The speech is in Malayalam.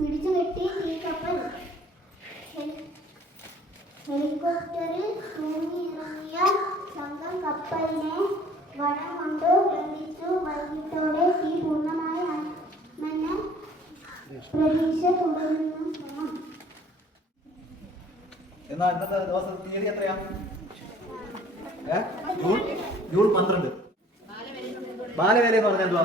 പിടിച്ചുകെട്ടി തീക്കപ്പൽ. ഹെലികോപ്റ്ററിൽ തൂങ്ങിയിറങ്ങിയ സംഘം കപ്പലിനെ വടം കൊണ്ട് ബന്ധിച്ചു. വൈകിട്ടോടെ തീ പൂർണ്ണമായി അണയുമെന്ന പ്രതീക്ഷ തുടരുന്നു ശ്രമം. എന്നാൽ ഇന്നത്തെ ദിവസം തീയതി എത്രയാ? ജൂൺ 12. ബാലവേല എന്ന് പറഞ്ഞാൽ എന്തുവാ?